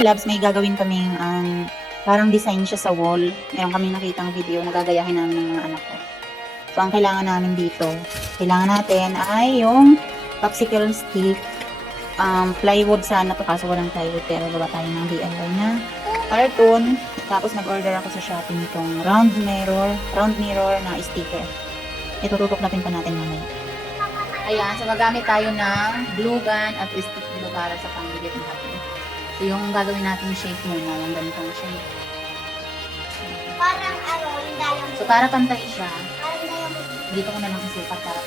mga labs, may gagawin kaming parang design siya sa wall. Meron kaming nakitang video na gagayahin namin ng mga anak ko. So, ang kailangan namin dito, kailangan natin ay yung popsicle stick, plywood sana to, kaso walang plywood, pero gawa tayo ng DIY na cartoon. Tapos nag-order ako sa Shopee nitong round mirror na sticker. Itututok natin pa natin mamaya. Ayan, so gagamit tayo ng glue gun at stick glue para sa pangdikit natin. So yung gagawin natin shape muna, yung ganitong shape. Parang ano, yung dalang. So para pantay siya, Parang dalang. dito ko na lang isukat para.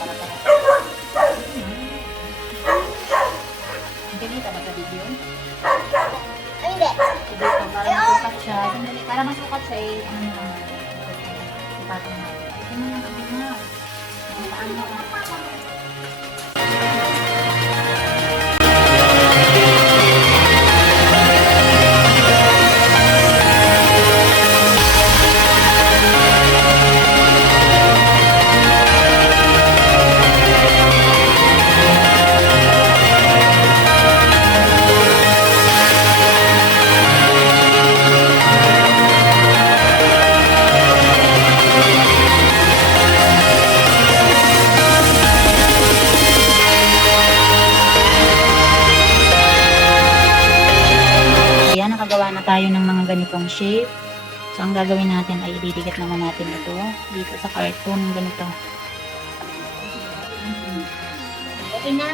Ganito ba sa video? Ay, hindi. So dito, para masukat siya. Sandali, para masukat siya ano na lang. Ipatong natin. Ito na lang, ano na. Ano na. Nakagawa na tayo ng mga ganitong shape. So, ang gagawin natin ay ididikit naman natin ito dito sa cartoon, ganito. Okay na.